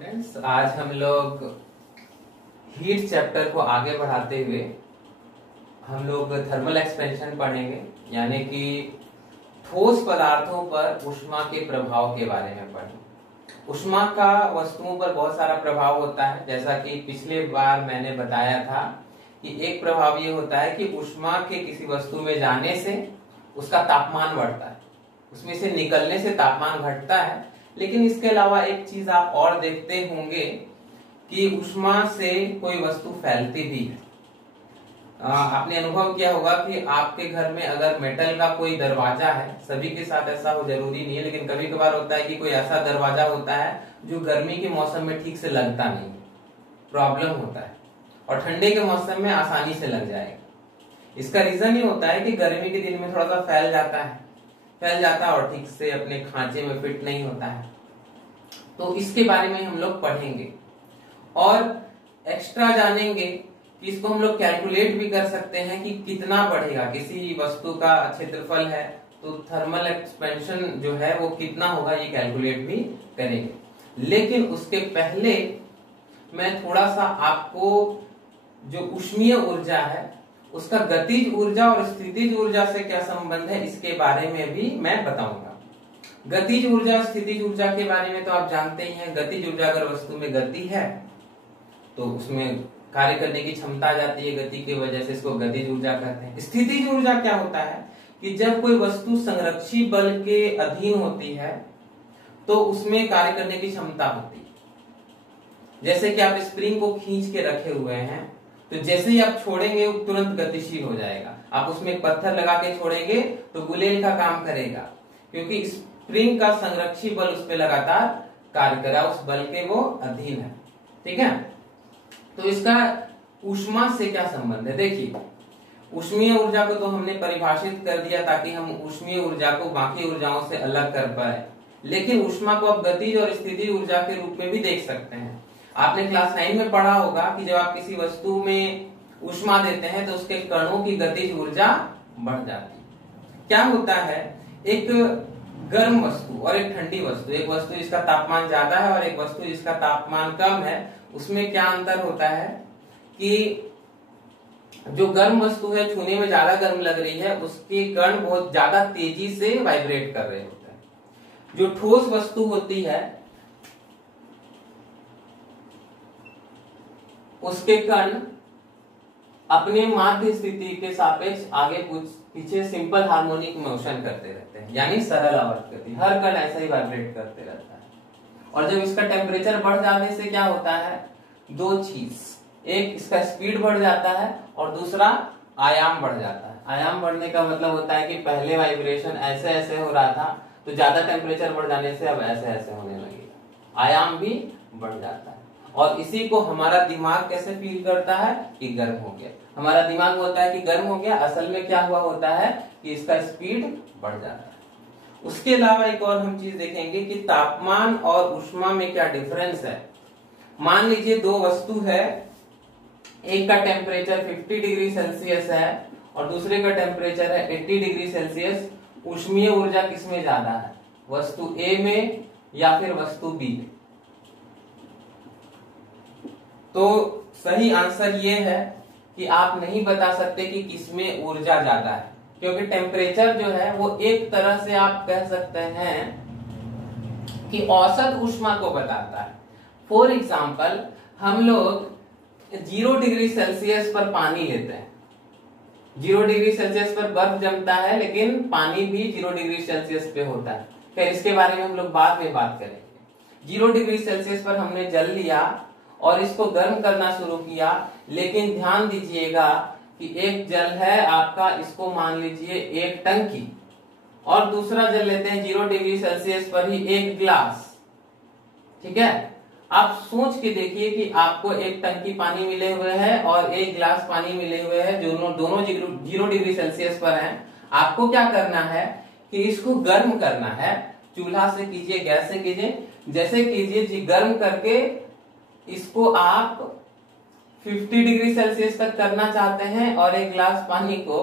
Students, आज हम लोग हीट चैप्टर को आगे बढ़ाते हुए हम लोग थर्मल एक्सपेंशन पढ़ेंगे, यानी कि ठोस पदार्थों पर ऊष्मा के प्रभाव के बारे में पढ़ेंगे। ऊष्मा का वस्तुओं पर बहुत सारा प्रभाव होता है। जैसा कि पिछले बार मैंने बताया था कि एक प्रभाव ये होता है कि ऊष्मा के किसी वस्तु में जाने से उसका तापमान बढ़ता है, उसमें से निकलने से तापमान घटता है। लेकिन इसके अलावा एक चीज आप और देखते होंगे कि ऊष्मा से कोई वस्तु फैलती भी है। आपने अनुभव किया होगा कि आपके घर में अगर मेटल का कोई दरवाजा है, सभी के साथ ऐसा हो जरूरी नहीं है, लेकिन कभी कभार होता है कि कोई ऐसा दरवाजा होता है जो गर्मी के मौसम में ठीक से लगता नहीं, प्रॉब्लम होता है, और ठंडे के मौसम में आसानी से लग जाएगा। इसका रीजन ये होता है कि गर्मी के दिन में थोड़ा सा फैल जाता है और ठीक से अपने खांचे में फिट नहीं होता है। तो इसके बारे में हम लोग पढ़ेंगे और एक्स्ट्रा जानेंगे कि इसको हम लोग कैलकुलेट भी कर सकते हैं कि कितना बढ़ेगा। किसी वस्तु का क्षेत्रफल है तो थर्मल एक्सपेंशन जो है वो कितना होगा, ये कैलकुलेट भी करेंगे। लेकिन उसके पहले मैं थोड़ा सा आपको जो ऊष्मीय ऊर्जा है उसका गतिज ऊर्जा और स्थितिज ऊर्जा से क्या संबंध है, इसके बारे में भी मैं बताऊंगा। गतिज ऊर्जा और स्थितिज ऊर्जा के बारे में तो आप जानते ही हैं। गतिज ऊर्जा, अगर वस्तु में गति है तो उसमें कार्य करने की क्षमता आ जाती है, गति की वजह से इसको गतिज ऊर्जा कहते हैं। स्थितिज ऊर्जा क्या होता है कि जब कोई वस्तु संरक्षी बल के अधीन होती है तो उसमें कार्य करने की क्षमता होती है। जैसे कि आप स्प्रिंग को खींच के रखे हुए हैं, तो जैसे ही आप छोड़ेंगे वो तुरंत गतिशील हो जाएगा। आप उसमें एक पत्थर लगा के छोड़ेंगे तो गुलेल का काम करेगा, क्योंकि स्प्रिंग का संरक्षी बल उस पर लगातार कार्य करा, उस बल के वो अधीन है। ठीक है, तो इसका ऊष्मा से क्या संबंध है। देखिए, ऊष्मीय ऊर्जा को तो हमने परिभाषित कर दिया ताकि हम ऊष्मीय ऊर्जा को बाकी ऊर्जाओं से अलग कर पाए, लेकिन ऊष्मा को आप गतिज और स्थितिज ऊर्जा के रूप में भी देख सकते हैं। आपने क्लास 9 में पढ़ा होगा कि जब आप किसी वस्तु में ऊष्मा देते हैं तो उसके कणों की गतिज ऊर्जा बढ़ जाती है। क्या होता है, एक गर्म वस्तु और एक ठंडी वस्तु, एक वस्तु जिसका तापमान ज्यादा है और एक वस्तु जिसका तापमान कम है, उसमें क्या अंतर होता है कि जो गर्म वस्तु है, छूने में ज्यादा गर्म लग रही है, उसके कण बहुत ज्यादा तेजी से वाइब्रेट कर रहे होते हैं। जो ठोस वस्तु होती है उसके कण अपने माध्य स्थिति के सापेक्ष आगे पीछे सिंपल हार्मोनिक मोशन करते रहते हैं, यानी सरल आवर्त गति। हर कण ऐसा ही वाइब्रेट करते रहता है। और जब इसका टेम्परेचर बढ़ जाने से क्या होता है, दो चीज, एक इसका स्पीड बढ़ जाता है और दूसरा आयाम बढ़ जाता है। आयाम बढ़ने का मतलब होता है कि पहले वाइब्रेशन ऐसे ऐसे हो रहा था, तो ज्यादा टेम्परेचर बढ़ जाने से अब ऐसे ऐसे होने लगेगा, आयाम भी बढ़ जाता है। और इसी को हमारा दिमाग कैसे फील करता है कि गर्म हो गया। हमारा दिमाग बोलता है कि गर्म हो गया, असल में क्या हुआ होता है कि इसका स्पीड बढ़ जाता है। उसके अलावा एक और हम चीज देखेंगे कि तापमान और ऊष्मा में क्या डिफरेंस है। मान लीजिए दो वस्तु है, एक का टेम्परेचर 50 डिग्री सेल्सियस है और दूसरे का टेम्परेचर है 80 डिग्री सेल्सियस। ऊष्मीय ऊर्जा किसमें ज्यादा है, वस्तु ए में या फिर वस्तु बी में? तो सही आंसर ये है कि आप नहीं बता सकते कि किसमें ऊर्जा ज्यादा है, क्योंकि टेम्परेचर जो है वो एक तरह से आप कह सकते हैं कि औसत ऊष्मा को बताता है। फॉर एग्जाम्पल, हम लोग 0 डिग्री सेल्सियस पर पानी लेते हैं, 0 डिग्री सेल्सियस पर बर्फ जमता है, लेकिन पानी भी 0 डिग्री सेल्सियस पे होता है। फिर इसके बारे में हम लोग बाद में बात करेंगे। 0 डिग्री सेल्सियस पर हमने जल लिया और इसको गर्म करना शुरू किया, लेकिन ध्यान दीजिएगा कि एक जल है आपका, इसको मान लीजिए एक टंकी, और दूसरा जल लेते हैं 0 डिग्री सेल्सियस पर ही एक ग्लास। ठीक है, आप सोच के देखिए कि आपको एक टंकी पानी मिले हुए है और एक गिलास पानी मिले हुए है, दोनों 0 डिग्री सेल्सियस पर हैं। आपको क्या करना है कि इसको गर्म करना है। चूल्हा से कीजिए, गैस से कीजिए, जैसे कीजिए जी, गर्म करके इसको आप 50 डिग्री सेल्सियस तक करना चाहते हैं और एक गिलास पानी को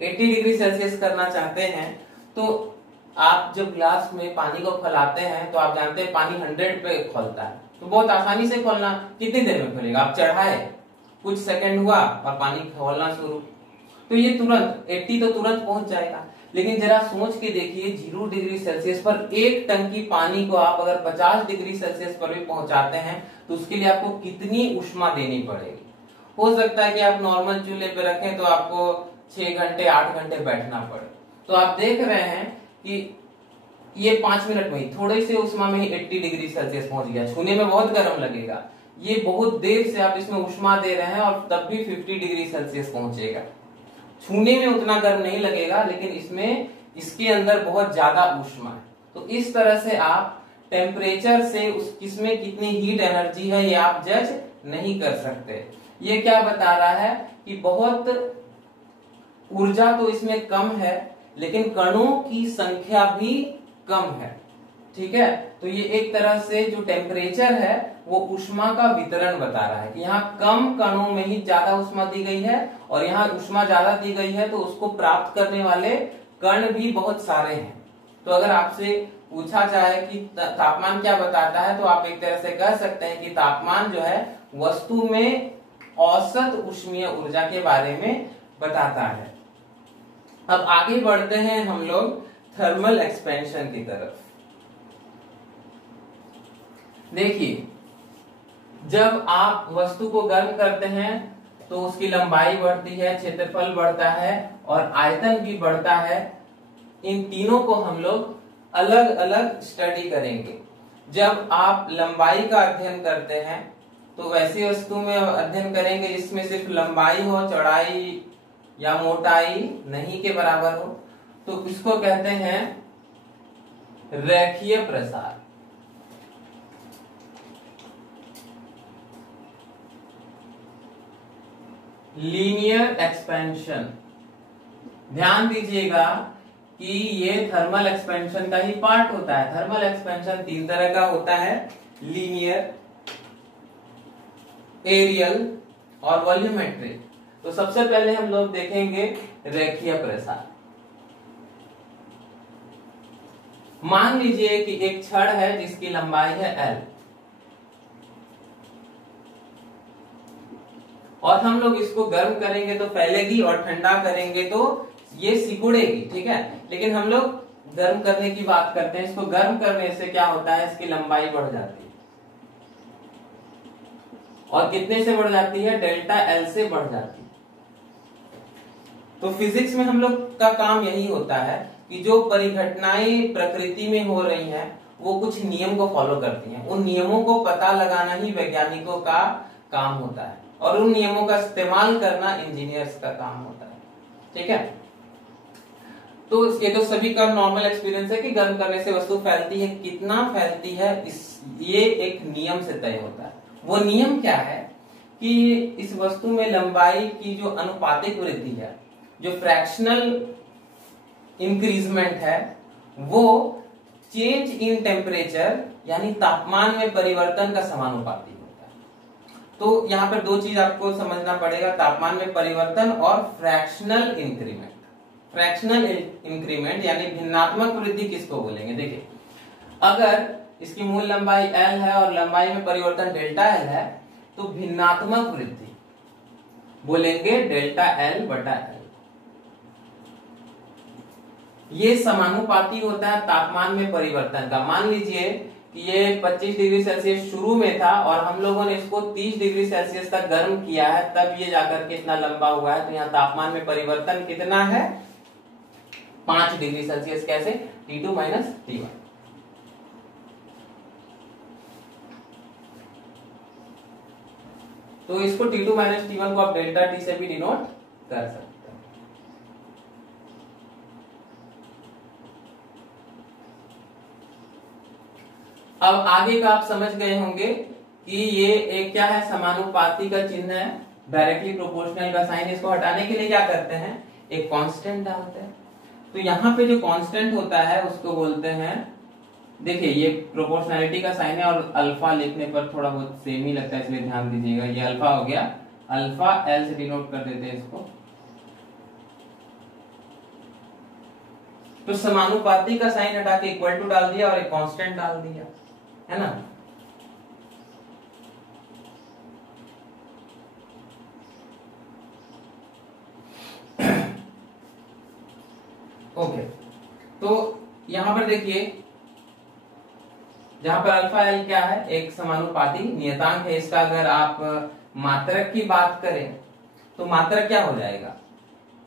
80 डिग्री सेल्सियस करना चाहते हैं। तो आप जब ग्लास में पानी को खौलाते हैं तो आप जानते हैं पानी 100 पे खौलता है, तो बहुत आसानी से खोलना, कितनी देर में खोलेगा? आप चढ़ाए, कुछ सेकंड हुआ और पानी खोलना शुरू, तो ये तुरंत 80 तो तुरंत पहुंच जाएगा। लेकिन जरा सोच के देखिए 0 डिग्री सेल्सियस पर एक टंकी पानी को आप अगर 50 डिग्री सेल्सियस पर भी पहुंचाते हैं तो उसके लिए आपको कितनी ऊष्मा देनी पड़ेगी। हो सकता है कि आप नॉर्मल चूल्हे पे रखें तो आपको 6 घंटे 8 घंटे बैठना पड़े। तो आप देख रहे हैं कि ये 5 मिनट में ही, थोड़े से ऊष्मा में ही 80 डिग्री सेल्सियस पहुंच गया। छूने में बहुत गर्म लगेगा, ये बहुत देर से आप इसमें ऊष्मा दे रहे हैं और तब भी 50 डिग्री सेल्सियस पहुंचेगा। छूने में उतना गर्म नहीं लगेगा, लेकिन इसमें इसके अंदर बहुत ज्यादा ऊष्मा है। तो इस तरह से आप टेम्परेचर से किसमें कितनी हीट एनर्जी है ये आप जज नहीं कर सकते। ये क्या बता रहा है कि बहुत ऊर्जा तो इसमें कम है, लेकिन कणों की संख्या भी कम है। ठीक है, तो ये एक तरह से जो टेम्परेचर है वो ऊष्मा का वितरण बता रहा है कि यहाँ कम कणों में ही ज्यादा ऊष्मा दी गई है, और यहाँ ऊष्मा ज्यादा दी गई है तो उसको प्राप्त करने वाले कण भी बहुत सारे हैं। तो अगर आपसे पूछा जाए कि तापमान क्या बताता है, तो आप एक तरह से कह सकते हैं कि तापमान जो है वस्तु में औसत ऊष्मीय ऊर्जा के बारे में बताता है। अब आगे बढ़ते हैं हम लोग थर्मल एक्सपेंशन की तरफ। देखिए, जब आप वस्तु को गर्म करते हैं तो उसकी लंबाई बढ़ती है, क्षेत्रफल बढ़ता है और आयतन भी बढ़ता है। इन तीनों को हम लोग अलग अलग स्टडी करेंगे। जब आप लंबाई का अध्ययन करते हैं तो वैसी वस्तु में अध्ययन करेंगे जिसमें सिर्फ लंबाई हो, चौड़ाई या मोटाई नहीं के बराबर हो, तो इसको कहते हैं रेखीय प्रसार। Linear expansion. ध्यान दीजिएगा कि ये थर्मल एक्सपेंशन का ही पार्ट होता है। थर्मल एक्सपेंशन 3 तरह का होता है, लीनियर, एरियल और वॉल्यूमेट्रिक। तो सबसे पहले हम लोग देखेंगे रेखीय प्रसार। मान लीजिए कि एक छड़ है जिसकी लंबाई है L, और हम लोग इसको गर्म करेंगे तो फैलेगी और ठंडा करेंगे तो ये सिकुड़ेगी। ठीक है, लेकिन हम लोग गर्म करने की बात करते हैं। इसको गर्म करने से क्या होता है, इसकी लंबाई बढ़ जाती है, और कितने से बढ़ जाती है? डेल्टा L से बढ़ जाती है। तो फिजिक्स में हम लोग का काम यही होता है कि जो परिघटनाएं प्रकृति में हो रही हैं वो कुछ नियम को फॉलो करती हैं। उन नियमों को पता लगाना ही वैज्ञानिकों का काम होता है, और उन नियमों का इस्तेमाल करना इंजीनियर्स का काम होता है। ठीक है, तो ये तो सभी का नॉर्मल एक्सपीरियंस है कि गर्म करने से वस्तु फैलती है। कितना फैलती है ये एक नियम से तय होता है। वो नियम क्या है कि इस वस्तु में लंबाई की जो अनुपातिक वृद्धि है, जो फ्रैक्शनल इंक्रीजमेंट है, वो चेंज इन टेम्परेचर यानी तापमान में परिवर्तन का समानुपाती होता है। तो यहाँ पर 2 चीज आपको समझना पड़ेगा, तापमान में परिवर्तन और फ्रैक्शनल इंक्रीमेंट। फ्रैक्शनल इंक्रीमेंट यानी भिन्नात्मक वृद्धि किसको बोलेंगे? देखिए, अगर इसकी मूल लंबाई L है और लंबाई में परिवर्तन डेल्टा L है, तो भिन्नात्मक वृद्धि बोलेंगे डेल्टा L बटा L। ये समानुपाती होता है तापमान में परिवर्तन का। मान लीजिए कि ये 25 डिग्री सेल्सियस शुरू में था और हम लोगों ने इसको 30 डिग्री सेल्सियस तक गर्म किया है, तब ये जाकर के इतना लंबा हुआ है। तो यहाँ तापमान में परिवर्तन कितना है? 5 डिग्री सेल्सियस। कैसे? T2 minus T1। तो इसको T2 माइनस T1 को आप डेल्टा T से भी डिनोट कर सकते हैं। अब आगे का आप समझ गए होंगे कि ये एक क्या है, समानुपाती का चिन्ह है, डायरेक्टली प्रोपोर्शनल का साइन। इसको हटाने के लिए क्या करते हैं? एक कांस्टेंट डालते हैं। तो यहाँ पे जो कांस्टेंट होता है उसको बोलते हैं, देखिए ये प्रोपोर्शनैलिटी का साइन है और अल्फा लिखने पर थोड़ा बहुत सेम ही लगता है, इसलिए ध्यान दीजिएगा। ये अल्फा हो गया, अल्फा L से डिनोट कर देते हैं इसको। तो समानुपाती का साइन हटा के इक्वल टू डाल दिया और एक कांस्टेंट डाल दिया, है ना। ओके, तो यहां पर देखिए, जहां पर अल्फा एल क्या है, एक समानुपाती नियतांक है। इसका अगर आप मात्रक की बात करें तो मात्रक क्या हो जाएगा,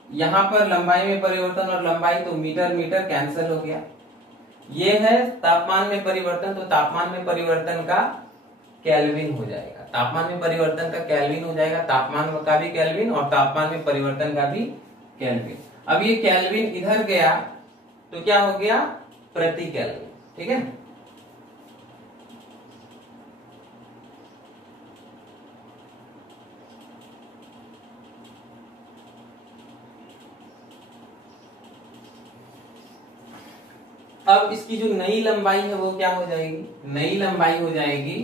यहां पर लंबाई में परिवर्तन और लंबाई, तो मीटर मीटर कैंसिल हो गया। ये है तापमान में परिवर्तन, तो तापमान में परिवर्तन का केल्विन हो जाएगा, तापमान में परिवर्तन का केल्विन हो जाएगा, तापमान का भी केल्विन और तापमान में परिवर्तन का भी केल्विन। अब ये केल्विन इधर गया तो क्या हो गया, प्रति केल्विन। ठीक है, अब इसकी जो नई लंबाई है वो क्या हो जाएगी, नई लंबाई हो जाएगी,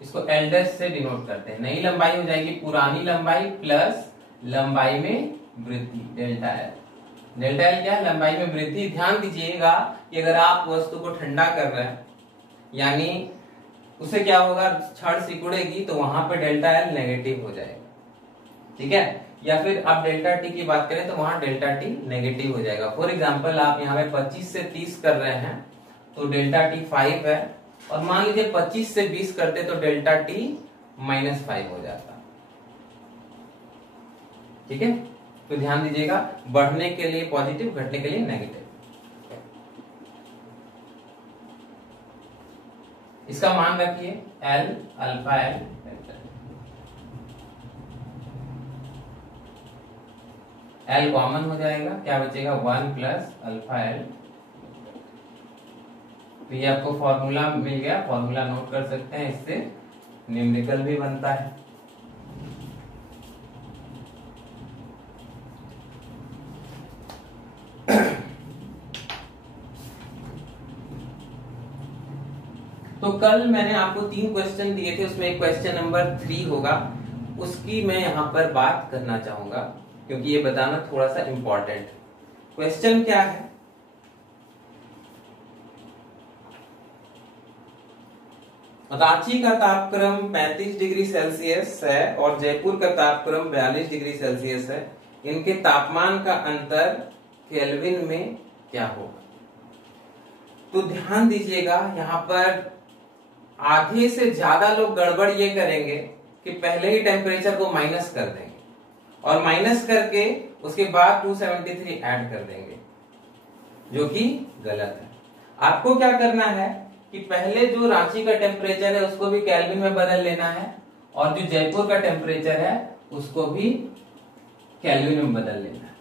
इसको एल डैश से डिनोट करते हैं, नई लंबाई हो जाएगी पुरानी लंबाई प्लस लंबाई में वृद्धि, डेल्टा एल। डेल्टा एल क्या है, लंबाई में वृद्धि। ध्यान दीजिएगा कि अगर आप वस्तु को ठंडा कर रहे हैं, यानी उसे क्या होगा, छड़ सिकुड़ेगी तो वहां पे डेल्टा एल नेगेटिव हो जाएगा। ठीक है, या फिर आप डेल्टा टी की बात करें तो वहां डेल्टा टी नेगेटिव हो जाएगा। फॉर एग्जांपल आप यहाँ पे 25 से 30 कर रहे हैं तो डेल्टा टी 5 है, और मान लीजिए 25 से 20 करते तो डेल्टा टी -5 हो जाता। ठीक है, तो ध्यान दीजिएगा, बढ़ने के लिए पॉजिटिव, घटने के लिए नेगेटिव। इसका मान रखिए L, alpha L, L common हो जाएगा, क्या बचेगा 1 प्लस अल्फा एल। तो ये आपको फॉर्मूला मिल गया, फॉर्मूला नोट कर सकते हैं, इससे न्यूमेरिकल भी बनता है। तो कल मैंने आपको 3 क्वेश्चन दिए थे, उसमें एक क्वेश्चन नंबर 3 होगा, उसकी मैं यहां पर बात करना चाहूंगा क्योंकि ये बताना थोड़ा सा इंपॉर्टेंट। क्वेश्चन क्या है, रांची का तापक्रम 35 डिग्री सेल्सियस है और जयपुर का तापक्रम 42 डिग्री सेल्सियस है, इनके तापमान का अंतर केल्विन में क्या होगा। तो ध्यान दीजिएगा, यहाँ पर आधे से ज्यादा लोग गड़बड़ ये करेंगे कि पहले ही टेम्परेचर को माइनस कर देंगे और माइनस करके उसके बाद 273 ऐड कर देंगे, जो कि गलत है। आपको क्या करना है कि पहले जो रांची का टेम्परेचर है उसको भी केल्विन में बदल लेना है, और जो जयपुर का टेम्परेचर है उसको भी केल्विन में बदल लेना है।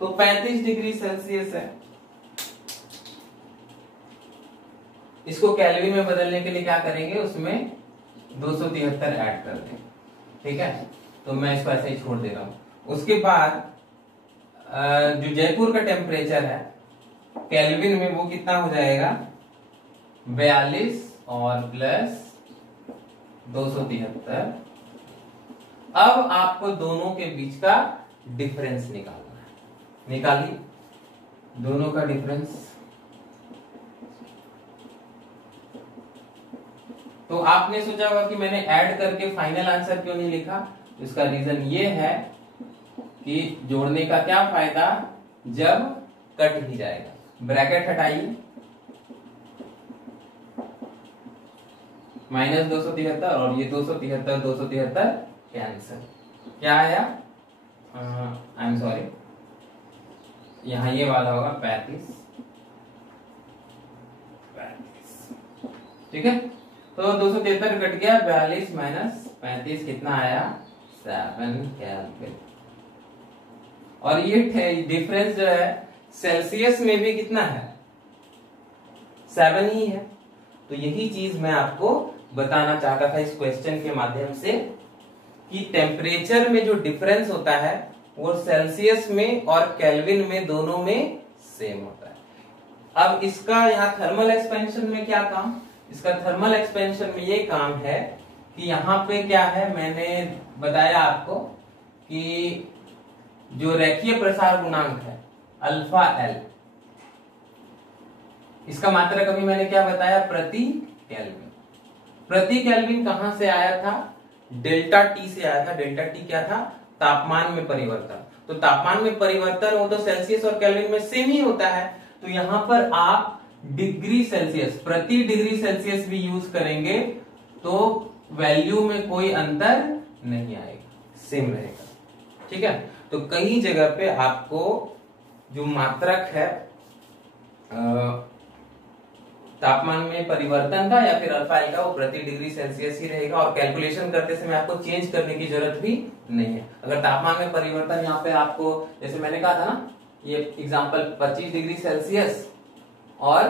तो 35 डिग्री सेल्सियस है, इसको केल्विन में बदलने के लिए क्या करेंगे, उसमें 273 ऐड कर देंगे। ठीक है, तो मैं इसको ऐसे ही छोड़ दे रहा हूं। उसके बाद जो जयपुर का टेम्परेचर है केल्विन में वो कितना हो जाएगा, 42 और प्लस 273। अब आपको दोनों के बीच का डिफरेंस निकालना है, निकालिए दोनों का डिफरेंस। तो आपने सोचा होगा कि मैंने ऐड करके फाइनल आंसर क्यों नहीं लिखा, इसका रीजन ये है कि जोड़ने का क्या फायदा जब कट ही जाएगा। ब्रैकेट हटाइए, -273 और ये 273 कैंसिल, क्या आया, आई एम सॉरी, यहां ये वाला होगा 35। ठीक है, तो 273 कट गया, 42 माइनस 35 कितना आया, 7 केल्विन। और ये डिफरेंस जो है सेल्सियस में भी कितना है, 7 ही है। तो यही चीज मैं आपको बताना चाहता था इस क्वेश्चन के माध्यम से कि टेम्परेचर में जो डिफरेंस होता है वो सेल्सियस में और केल्विन में दोनों में सेम होता है। अब इसका यहाँ थर्मल एक्सपेंशन में क्या काम, इसका थर्मल एक्सपेंशन में ये काम है कि यहाँ पे क्या है, मैंने बताया आपको कि जो रेखीय प्रसार गुणांक है अल्फा एल, इसका मात्रक अभी मैंने क्या बताया, प्रति केल्विन। प्रति केल्विन कहां से आया था, डेल्टा टी से आया था। डेल्टा टी क्या था, तापमान में परिवर्तन। तो तापमान में परिवर्तन हो तो सेल्सियस और केल्विन में सेम ही होता है, तो यहां पर आप डिग्री सेल्सियस, प्रति डिग्री सेल्सियस भी यूज करेंगे तो वैल्यू में कोई अंतर नहीं आएगा, सेम रहेगा। ठीक है, तो कई जगह पे आपको जो मात्रक है तापमान में परिवर्तन का या फिर अल्फा एल का, वो प्रति डिग्री सेल्सियस ही रहेगा और कैलकुलेशन करते समय आपको चेंज करने की जरूरत भी नहीं है। अगर तापमान में परिवर्तन यहाँ पे आपको, जैसे मैंने कहा था ना, ये एग्जांपल 25 डिग्री सेल्सियस और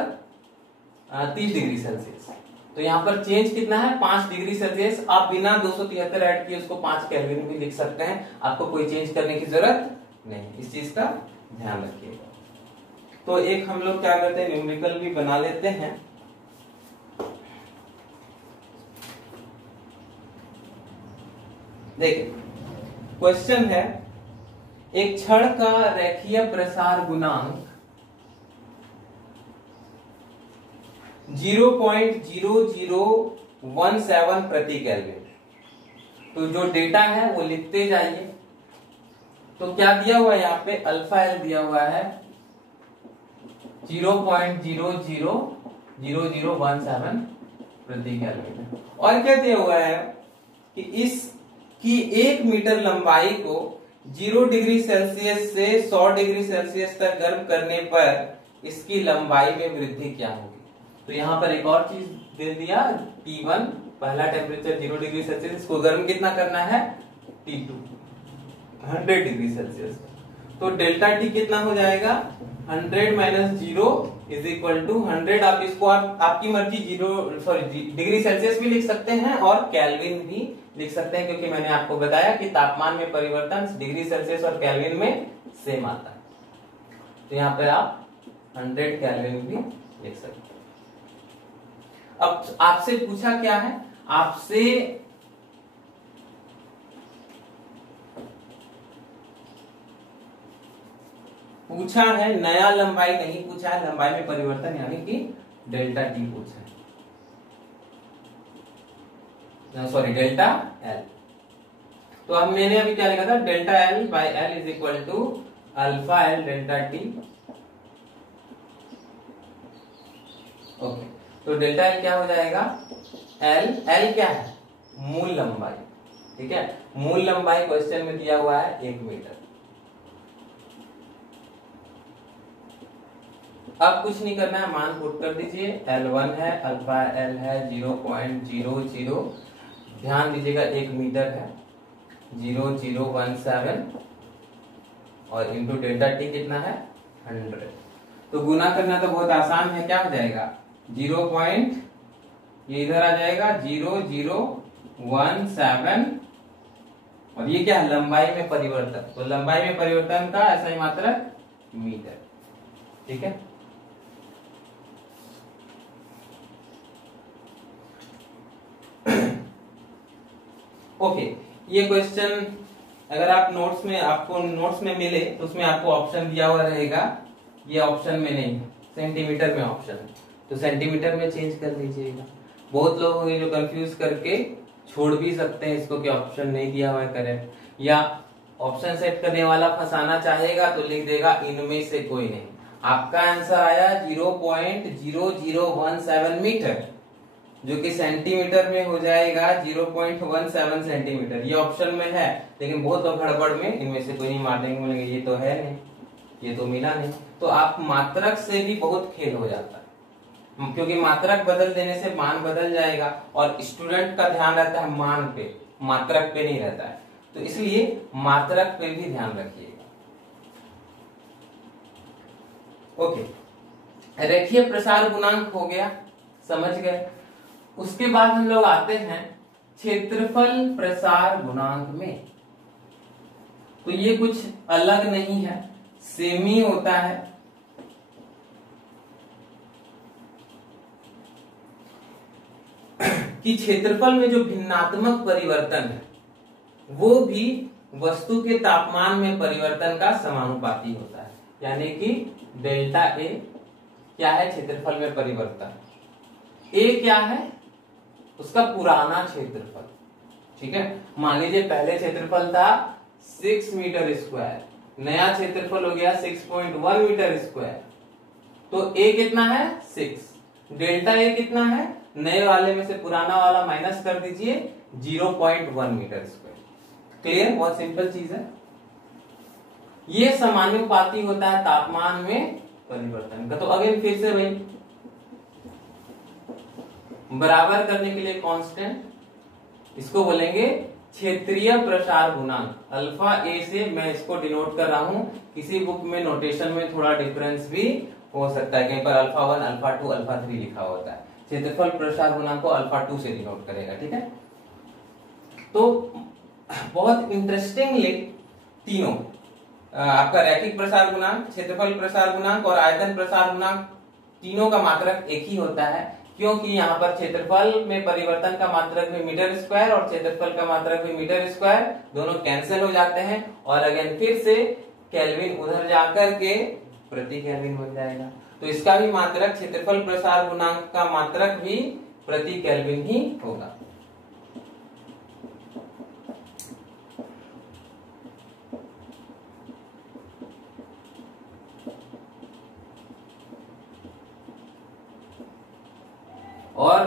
30 डिग्री सेल्सियस, तो यहाँ पर चेंज कितना है 5 डिग्री सेल्सियस। आप बिना 273 ऐड किए उसको 5 केल्विन भी लिख सकते हैं, आपको कोई चेंज करने की जरूरत नहीं, इस चीज का ध्यान रखिएगा। तो एक हम लोग क्या करते हैं, न्यूमेरिकल भी बना लेते हैं। देखिए क्वेश्चन है, एक क्षण का रेखीय प्रसार गुणांक 0.0017 प्रति केल्विन। तो जो डेटा है वो लिखते जाइए। तो क्या दिया हुआ है यहाँ पे, अल्फा एल दिया हुआ है 0.000017 प्रति केल्विन, और क्या दिया हुआ है कि इसकी 1 मीटर लंबाई को 0 डिग्री सेल्सियस से 100 डिग्री सेल्सियस तक गर्म करने पर इसकी लंबाई में वृद्धि क्या होगी। तो यहाँ पर एक और चीज दे दिया, T1 पहला टेम्परेचर 0 डिग्री सेल्सियस, इसको गर्म कितना करना है, T2 100 डिग्री सेल्सियस। तो डेल्टा टी कितना हो जाएगा, 100 माइनस 0 इज इक्वल टू 100। आप इसको आपकी मर्जी डिग्री सेल्सियस भी लिख सकते हैं और केल्विन भी लिख सकते हैं, क्योंकि मैंने आपको बताया कि तापमान में परिवर्तन डिग्री सेल्सियस और केल्विन में सेम आता है। तो यहाँ पे आप 100 केल्विन भी लिख सकते हैं। अब आपसे पूछा क्या है, आपसे पूछा है नया लंबाई नहीं पूछा है, लंबाई में परिवर्तन यानी कि डेल्टा टी पूछा है, सॉरी डेल्टा एल। तो अब मैंने अभी क्या लिखा था, delta L by L is equal to alpha L delta T. Okay, तो डेल्टा एल क्या हो जाएगा, एल क्या है, मूल लंबाई। ठीक है, मूल लंबाई क्वेश्चन में दिया हुआ है 1 मीटर। अब कुछ नहीं करना है, मान पुट कर दीजिए, L1 है, अल्फा एल है 0.00, ध्यान दीजिएगा 1 मीटर है 0017 और इंटू डेल्टा टी कितना है 100। तो गुना करना तो बहुत आसान है, क्या हो जाएगा 0. ये इधर आ जाएगा 0017 और ये क्या है, लंबाई में परिवर्तन। तो लंबाई में परिवर्तन का ऐसा ही मात्रक मीटर। ठीक है, ओके। ये क्वेश्चन अगर आप नोट्स में, आपको नोट्स में मिले तो उसमें आपको ऑप्शन दिया हुआ रहेगा, ये ऑप्शन में नहीं है, सेंटीमीटर में ऑप्शन है, तो सेंटीमीटर में चेंज कर लीजिएगा। बहुत लोग होंगे जो कंफ्यूज करके छोड़ भी सकते हैं इसको कि ऑप्शन नहीं दिया हुआ है करेक्ट, या ऑप्शन सेट करने वाला फंसाना चाहेगा तो लिख देगा इनमें से कोई नहीं। आपका आंसर आया 0.0017 मीटर, जो कि सेंटीमीटर में हो जाएगा 0.17 सेंटीमीटर। ये ऑप्शन में है, लेकिन बहुत लोग गड़बड़ में इनमें से कोई नहीं मार देंगे, बोलेंगे ये तो है नहीं, ये तो मिला नहीं। तो आप मात्रक से भी बहुत खेल हो जाता है, क्योंकि मात्रक बदल देने से मान बदल जाएगा और स्टूडेंट का ध्यान रहता है मान पे, मात्रक पे नहीं रहता है। तो इसलिए मात्रक पे भी ध्यान रखिएगा। ओके, रेखीय प्रसार गुणांक हो गया, समझ गए। उसके बाद हम लोग आते हैं क्षेत्रफल प्रसार गुणांक में। तो ये कुछ अलग नहीं है, सेम ही होता है। कि क्षेत्रफल में जो भिन्नात्मक परिवर्तन है वो भी वस्तु के तापमान में परिवर्तन का समानुपाती होता है, यानी कि डेल्टा ए क्या है, क्षेत्रफल में परिवर्तन। ए क्या है, उसका पुराना क्षेत्रफल। ठीक है, मान लीजिए पहले क्षेत्रफल था 6 मीटर स्क्वायर, नया क्षेत्रफल हो गया 6.1 मीटर स्क्वायर। तो ए कितना है 6, डेल्टा ए कितना है, नए वाले में से पुराना वाला माइनस कर दीजिए 0.1 मीटर स्क्वायर। क्लियर, बहुत सिंपल चीज है। ये समानुपाती होता है तापमान में परिवर्तन का। तो अगेन फिर से वही बराबर करने के लिए कांस्टेंट, इसको बोलेंगे क्षेत्रीय प्रसार गुणांक। अल्फा ए से मैं इसको डिनोट कर रहा हूं, किसी बुक में नोटेशन में थोड़ा डिफरेंस भी हो सकता है, कहीं पर अल्फा 1, अल्फा 2, अल्फा 3 लिखा होता है। क्षेत्रफल प्रसार गुणांक को अल्फा 2 से डिनोट करेगा, ठीक है। तो बहुत इंटरेस्टिंगली तीनों आपका रैखिक प्रसार गुणांक, क्षेत्रफल प्रसार गुणांक और आयतन प्रसार गुणांक, तीनों का मात्रक एक ही होता है, क्योंकि यहाँ पर क्षेत्रफल में परिवर्तन का मात्रक भी मीटर स्क्वायर और क्षेत्रफल का मात्रक भी मीटर स्क्वायर, दोनों कैंसिल हो जाते हैं और अगेन फिर से केल्विन उधर जाकर के प्रति केल्विन बन जाएगा। तो इसका भी मात्रक, क्षेत्रफल प्रसार गुणांक का मात्रक भी प्रति केल्विन ही होगा। और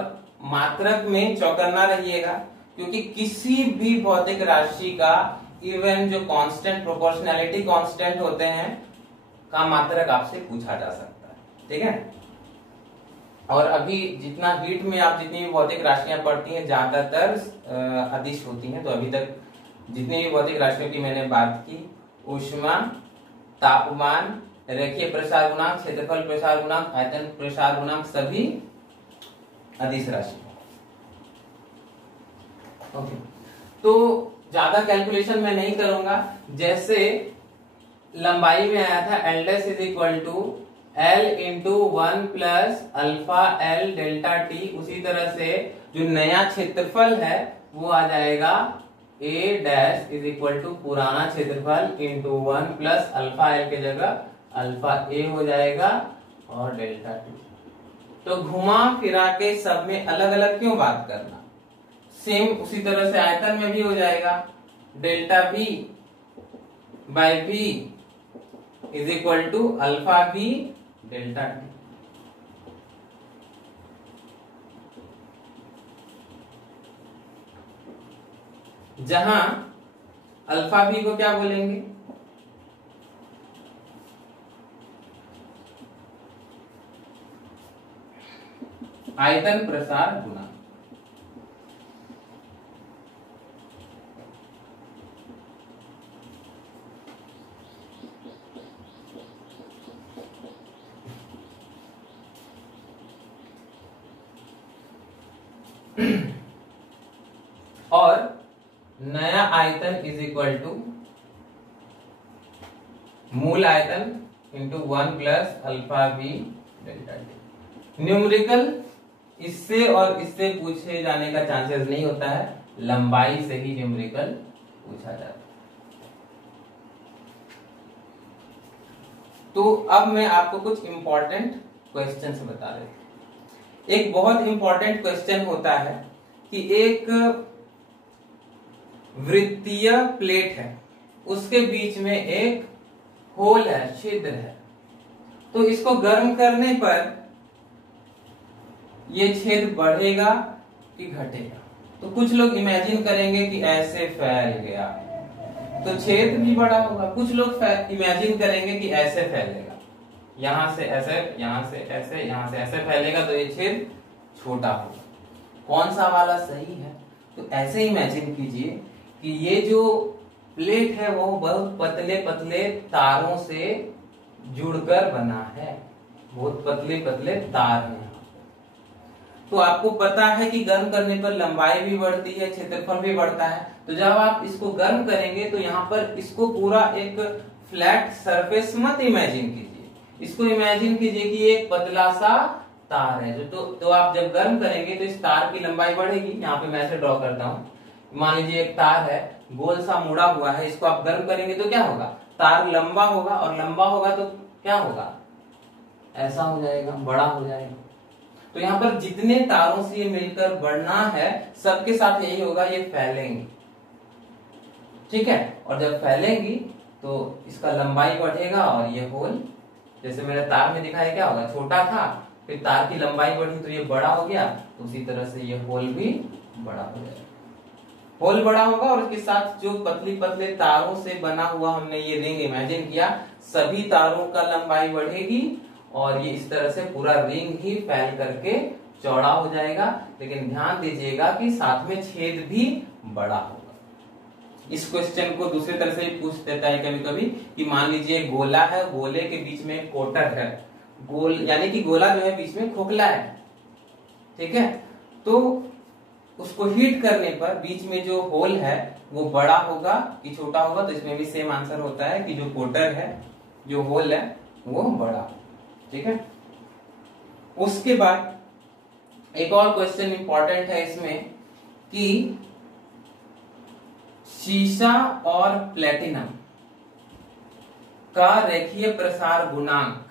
मात्रक में चौकन्ना रहिएगा, क्योंकि किसी भी भौतिक राशि का इवन जो कांस्टेंट, प्रोपोर्शनैलिटी कांस्टेंट होते हैं का मात्रक आपसे पूछा जा सकता है, ठीक है। और अभी जितना हीट में आप जितनी भी भौतिक राशियां पढ़ती हैं ज्यादातर अदिश होती हैं। तो अभी तक जितनी भी भौतिक राशियों की मैंने बात की, ऊष्मा, तापमान, रेखीय प्रसार गुणांक, क्षेत्रफल प्रसार गुणांक, आयतन प्रसार गुणांक, सभी अदिश राशि। ओके, तो ज्यादा कैलकुलेशन मैं नहीं करूंगा। जैसे लंबाई में आया था L' is equal to L into 1 plus alpha L delta T, उसी तरह से जो नया क्षेत्रफल है वो आ जाएगा A' इज इक्वल टू पुराना क्षेत्रफल इंटू 1 प्लस अल्फा L के जगह अल्फा A हो जाएगा और डेल्टा T। तो घुमा फिरा के सब में अलग अलग क्यों बात करना, सेम उसी तरह से आयतन में भी हो जाएगा। Delta V by V is equal to alpha V delta T। जहां अल्फा V को क्या बोलेंगे, आयतन प्रसार गुणांक। और नया आयतन इज इक्वल टू मूल आयतन into 1 plus alpha V delta T। Numerical इससे और इससे पूछे जाने का चांसेस नहीं होता है, लंबाई से ही न्यूमेरिकल पूछा जाता है। तो अब मैं आपको कुछ इंपॉर्टेंट क्वेश्चंस बता देता हूं। एक बहुत इंपॉर्टेंट क्वेश्चन होता है कि एक वृत्तीय प्लेट है, उसके बीच में एक होल है, छिद्र है। तो इसको गर्म करने पर ये छेद बढ़ेगा कि घटेगा। तो कुछ लोग इमेजिन करेंगे कि ऐसे फैल गया तो छेद भी बड़ा होगा, कुछ लोग इमेजिन करेंगे कि ऐसे फैलेगा, यहां से ऐसे, यहां से ऐसे, यहां से ऐसे फैलेगा तो ये छेद छोटा होगा। कौन सा वाला सही है? तो ऐसे इमेजिन कीजिए कि ये जो प्लेट है वो बहुत पतले पतले तारों से जुड़कर बना है, बहुत पतले पतले तार हैं। तो आपको पता है कि गर्म करने पर लंबाई भी बढ़ती है, क्षेत्रफल भी बढ़ता है। तो जब आप इसको गर्म करेंगे तो यहाँ पर इसको पूरा एक फ्लैट सरफेस मत इमेजिन कीजिए, इसको इमेजिन कीजिए कि एक पतला सा तार है। तो आप जब गर्म करेंगे तो इस तार की लंबाई बढ़ेगी। यहाँ पे मैं ऐसे ड्रॉ करता हूँ, मान लीजिए एक तार है, गोल सा मुड़ा हुआ है, इसको आप गर्म करेंगे तो क्या होगा, तार लंबा होगा, और लंबा होगा तो क्या होगा, ऐसा हो जाएगा, बड़ा हो जाएगा। तो यहाँ पर जितने तारों से ये मिलकर बढ़ना है सबके साथ यही होगा, ये फैलेंगे। ठीक है। और जब फैलेंगी तो इसका लंबाई बढ़ेगा और ये होल, जैसे मेरे तार में दिखाया क्या होगा, छोटा था, फिर तार की लंबाई बढ़ी तो ये बड़ा हो गया, तो उसी तरह से ये होल भी बड़ा हो जाएगा। होल बड़ा होगा और उसके साथ जो पतली पतले तारों से बना हुआ हमने ये रिंग इमेजिन किया, सभी तारों का लंबाई बढ़ेगी और ये इस तरह से पूरा रिंग ही फैल करके चौड़ा हो जाएगा। लेकिन ध्यान दीजिएगा कि साथ में छेद भी बड़ा होगा। इस क्वेश्चन को दूसरी तरह से पूछ देता है कभी कभी कि मान लीजिए गोला है, गोले के बीच में कोटर है, गोल यानी कि गोला जो है बीच में खोखला है, ठीक है, तो उसको हीट करने पर बीच में जो होल है वो बड़ा होगा कि छोटा होगा, तो इसमें भी सेम आंसर होता है कि जो कोटर है, जो होल है वो बड़ा, ठीक है। उसके बाद एक और क्वेश्चन इंपॉर्टेंट है इसमें कि शीशा और प्लेटिनम का रेखीय प्रसार गुणांक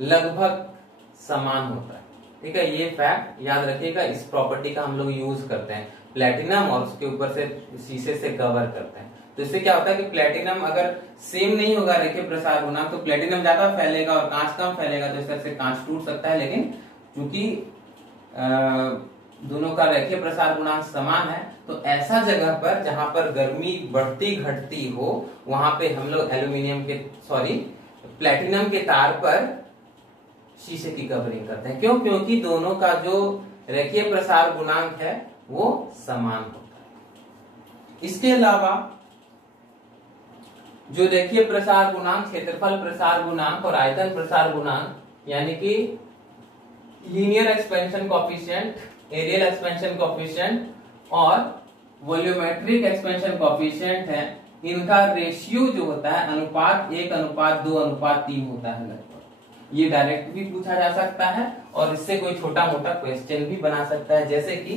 लगभग समान होता है, ठीक है। ये फैक्ट याद रखिएगा, इस प्रॉपर्टी का हम लोग यूज करते हैं प्लेटिनम और उसके ऊपर से शीशे से कवर करते हैं। तो इससे क्या होता है कि प्लेटिनम अगर सेम नहीं होगा रेखीय प्रसार गुणांक तो प्लेटिनम ज्यादा फैलेगा और कांच कम फैलेगा, तो इस तरह से कांच टूट सकता है। लेकिन चूंकि दोनों का रेखीय प्रसार गुणांक समान है, तो ऐसा जगह पर जहां पर गर्मी बढ़ती घटती हो वहां पे हम लोग प्लेटिनम के तार पर शीशे की कवरिंग करते हैं। क्यों? क्योंकि दोनों का जो रेखीय प्रसार गुणांक है वो समान होता है। इसके अलावा जो रेखीय प्रसार गुणांक, क्षेत्रफल प्रसार गुणांक और आयतन प्रसार गुणांक यानी कि linear expansion coefficient, aerial expansion coefficient और वॉल्यूमेट्रिक एक्सपेंशन कोएफिशिएंट है, इनका रेशियो जो होता है अनुपात 1:2:3 होता है लगभग। ये डायरेक्ट भी पूछा जा सकता है और इससे कोई छोटा मोटा क्वेश्चन भी बना सकता है। जैसे कि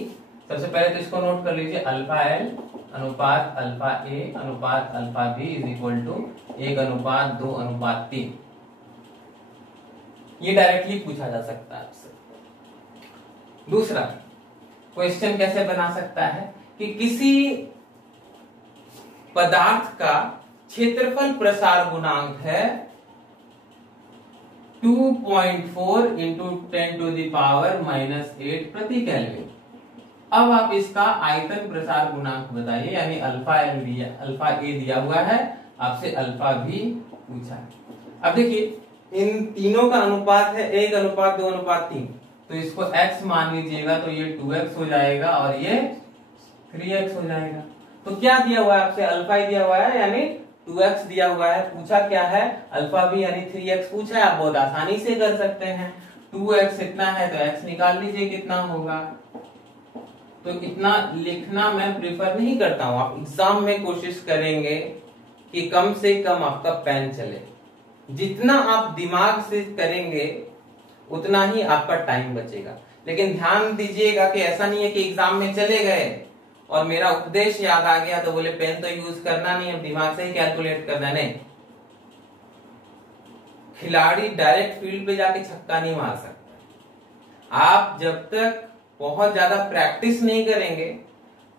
सबसे पहले तो इसको नोट कर लीजिए, अल्फा एल अनुपात अल्फा ए अनुपात alpha B is equal to 1:2:3। ये डायरेक्टली पूछा जा सकता है आपसे। दूसरा क्वेश्चन कैसे बना सकता है कि किसी पदार्थ का क्षेत्रफल प्रसार गुणांक है 2.4 × 10⁻⁸ प्रति केल्विन। अब आप इसका आयतन प्रसार गुणांक बताइए, यानी अल्फा ए दिया हुआ है, आपसे अल्फा भी पूछा है। अब देखिए इन तीनों का अनुपात है 1:2:3, तो इसको x मान लीजिएगा तो ये 2x हो जाएगा और ये 3x हो जाएगा। तो क्या दिया हुआ है आपसे, अल्फा ही दिया हुआ है यानी 2x दिया हुआ है, पूछा क्या है अल्फा भी यानी 3x पूछा है। आप बहुत आसानी से कर सकते हैं, 2x इतना है तो x निकाल लीजिए कितना होगा। तो इतना लिखना मैं प्रेफर नहीं करता हूं, आप एग्जाम में कोशिश करेंगे कि कम से कम आपका पेन चले। जितना आप दिमाग से करेंगे उतना ही आपका टाइम बचेगा। लेकिन ध्यान दीजिएगा कि ऐसा नहीं है कि एग्जाम में चले गए और मेरा उपदेश याद आ गया तो बोले पेन तो यूज करना नहीं, अब दिमाग से ही कैलकुलेट करना नहीं। खिलाड़ी डायरेक्ट फील्ड पे जाके छक्का नहीं मार सकता। आप जब तक बहुत ज्यादा प्रैक्टिस नहीं करेंगे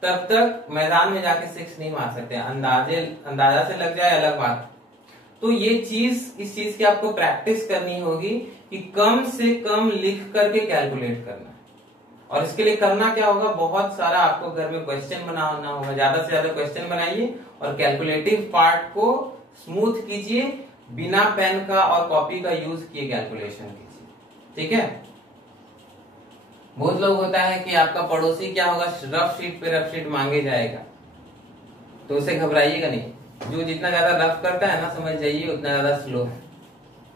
तब तक मैदान में जाके सिक्स नहीं मार सकते। अंदाजा से लग जाए अलग बात। तो ये चीज, इस चीज की आपको प्रैक्टिस करनी होगी कि कम से कम लिख करके कैलकुलेट करना है। और इसके लिए करना क्या होगा, बहुत सारा आपको घर में क्वेश्चन बनाना होगा, ज्यादा से ज्यादा क्वेश्चन बनाइए और कैलकुलेटिव पार्ट को स्मूथ कीजिए, बिना पेन का और कॉपी का यूज किए कैलकुलेशन कीजिए, ठीक है। बहुत लोग होता है कि आपका पड़ोसी क्या होगा, रफ शीट पे रफ शीट मांगे जाएगा, तो उसे घबराइएगा नहीं। जो जितना ज्यादा रफ करता है ना, समझ जाइए उतना ज्यादा स्लो है।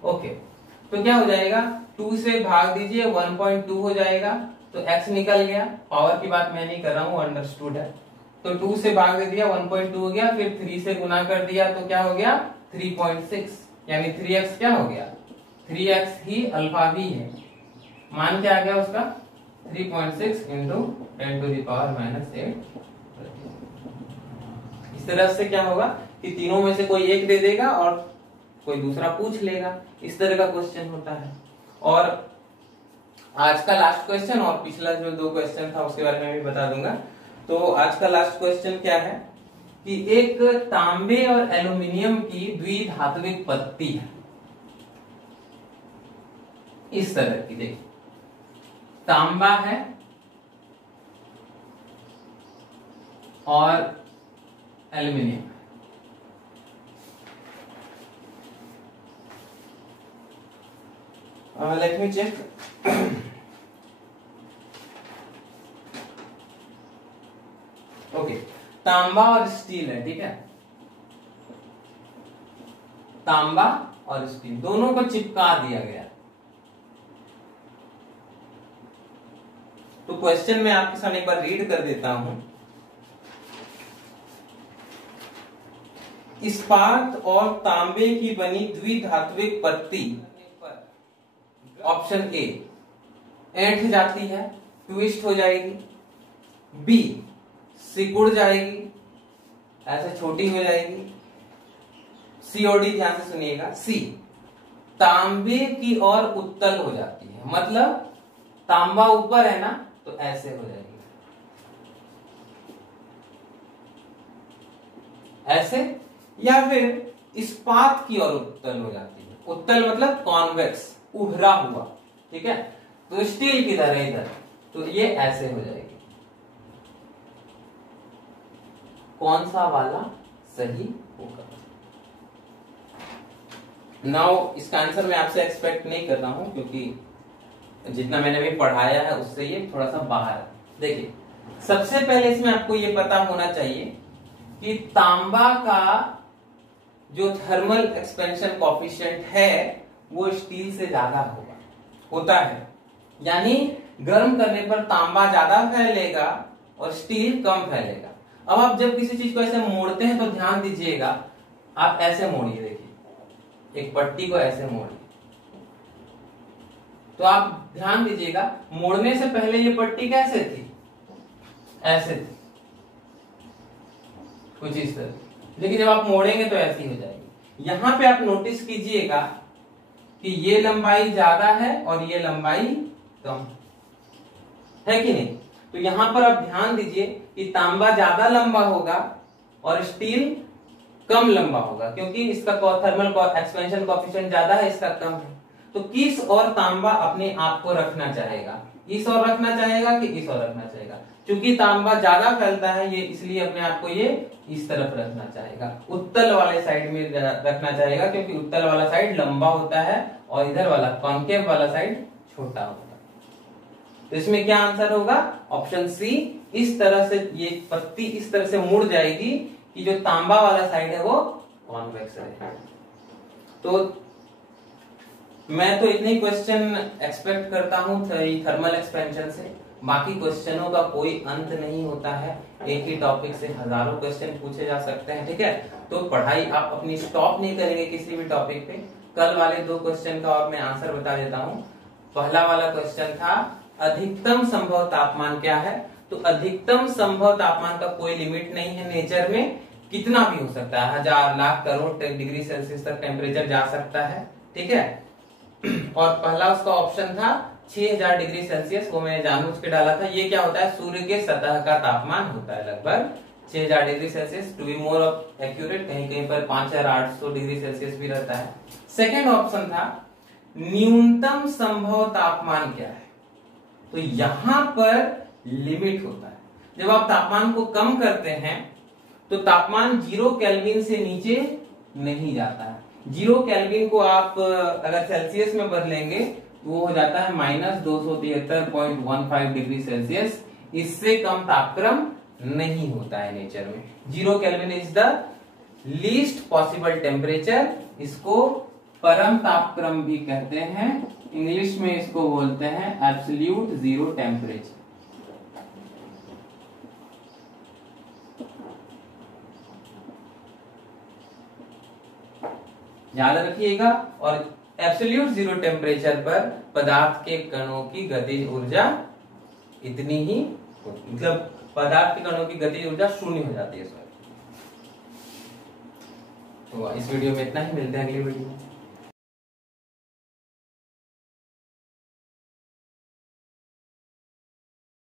ओके, तो क्या हो जाएगा, 2 से भाग दीजिए 1.2 हो जाएगा, तो x निकल गया। पावर की बात मैं नहीं कर रहा हूं, अंडरस्टूड है। तो 2 से भाग दे दिया 1.2 हो गया, फिर 3 से गुना कर दिया तो क्या हो गया 3.6, यानी 3x क्या हो गया, 3x ही अल्फा भी है। मान क्या आ गया उसका 3.6 × 10⁻⁸। इस तरह से क्या होगा कि तीनों में से कोई एक दे देगा और कोई दूसरा पूछ लेगा, इस तरह का क्वेश्चन होता है। और आज का लास्ट क्वेश्चन और पिछला जो 2 क्वेश्चन था उसके बारे में भी बता दूंगा। तो आज का लास्ट क्वेश्चन क्या है कि एक तांबे और एल्यूमिनियम की द्विधात्विक पत्ती है, इस तरह की। देखिए तांबा है और एल्यूमिनियम है। Let me check. ओके, तांबा और स्टील है, ठीक है। तांबा और स्टील दोनों को चिपका दिया गया। तो क्वेश्चन मैं आपके सामने एक बार रीड कर देता हूं। इस्पात और तांबे की बनी द्विधात्विक पत्ती, ऑप्शन ए, ऐंठ जाती है, ट्विस्ट हो जाएगी। बी, सिकुड़ जाएगी, ऐसे छोटी हो जाएगी। सी और डी ध्यान से सुनिएगा। सी, तांबे की ओर उत्तल हो जाती है, मतलब तांबा ऊपर है ना तो ऐसे हो जाएगी, ऐसे। या फिर इस्पात की ओर उत्तल हो जाती है। उत्तल मतलब कॉन्वेक्स, उभरा हुआ, ठीक है। तो स्टील की तरह इधर, तो ये ऐसे हो जाएगी। कौन सा वाला सही होगा? नाउ इसका आंसर मैं आपसे एक्सपेक्ट नहीं कर रहा हूं, क्योंकि जितना मैंने भी पढ़ाया है उससे ये थोड़ा सा बाहर है। देखिए, सबसे पहले इसमें आपको ये पता होना चाहिए कि तांबा का जो थर्मल एक्सपेंशन कोएफिशिएंट है वो स्टील से ज्यादा होता है। यानी गर्म करने पर तांबा ज्यादा फैलेगा और स्टील कम फैलेगा। अब आप जब किसी चीज को ऐसे मोड़ते हैं तो ध्यान दीजिएगा, आप ऐसे मोड़िए। देखिए, एक पट्टी को ऐसे मोड़िए, तो आप ध्यान दीजिएगा मोड़ने से पहले ये पट्टी कैसे थी? ऐसे थी, कुछ इस तरह। लेकिन जब आप मोड़ेंगे तो ऐसी हो जाएगी। यहां पे आप नोटिस कीजिएगा कि ये लंबाई ज्यादा है और ये लंबाई कम है कि नहीं? तो यहां पर आप ध्यान दीजिए कि तांबा ज्यादा लंबा होगा और स्टील कम लंबा होगा, क्योंकि इसका थर्मल एक्सपेंशन कोएफिशिएंट ज्यादा है, इसका कम है। तो किस और तांबा अपने आप को रखना चाहेगा? इस और रखना चाहेगा कि इस और रखना चाहेगा? क्योंकि तांबा ज्यादा फैलता है, ये इसलिए अपने आप को ये इस तरफ रखना चाहेगा, उत्तल वाले साइड में रखना चाहेगा, क्योंकि उत्तल वाला साइड लंबा होता है और इधर वाला कॉन्केव वाला साइड छोटा होता है। तो इसमें क्या आंसर होगा? Option C. इस तरह से ये पत्ती इस तरह से मुड़ जाएगी कि जो तांबा वाला साइड है वो कॉन्वेक्स रहेगा। तो मैं तो इतने क्वेश्चन एक्सपेक्ट करता हूं थर्मल एक्सपेंशन से। बाकी क्वेश्चनों का कोई अंत नहीं होता है, एक ही टॉपिक से हजारों क्वेश्चन पूछे जा सकते हैं, ठीक है। तो पढ़ाई आप अपनी स्टॉप नहीं करेंगे किसी भी टॉपिक पे। कल वाले 2 क्वेश्चन का और मैं आंसर बता देता हूं। पहला वाला क्वेश्चन था अधिकतम संभव तापमान क्या है? तो अधिकतम संभव तापमान का कोई लिमिट नहीं है नेचर में, कितना भी हो सकता है, 1000 लाख करोड़ डिग्री सेल्सियस तक टेम्परेचर जा सकता है, ठीक है। और पहला उसका ऑप्शन था 6000 डिग्री सेल्सियस, वो मैंने जानबूझ के डाला था। ये क्या होता है? सूर्य के सतह का तापमान होता है लगभग 6000 degree Celsius. To be more accurate, कहीं कहीं पर 5800 डिग्री सेल्सियस भी रहता है। सेकेंड ऑप्शन था न्यूनतम संभव तापमान क्या है? तो यहां पर लिमिट होता है। जब आप तापमान को कम करते हैं तो तापमान 0 केल्विन से नीचे नहीं जाता है। 0 केल्विन को आप अगर सेल्सियस में बदलेंगे तो वो हो जाता है -273.15 डिग्री सेल्सियस। इससे कम तापक्रम नहीं होता है नेचर में। 0 kelvin is the least possible temperature. इसको परम तापक्रम भी कहते हैं, इंग्लिश में इसको बोलते हैं एब्सोल्यूट जीरो टेम्परेचर। याद रखिएगा। और एब्सोल्यूट जीरो टेम्परेचर पर पदार्थ के कणों की गतिज ऊर्जा इतनी ही, मतलब पदार्थ के कणों की गतिज ऊर्जा 0 हो जाती है। तो इस वीडियो में इतना ही, मिलते हैं अगली वीडियो में।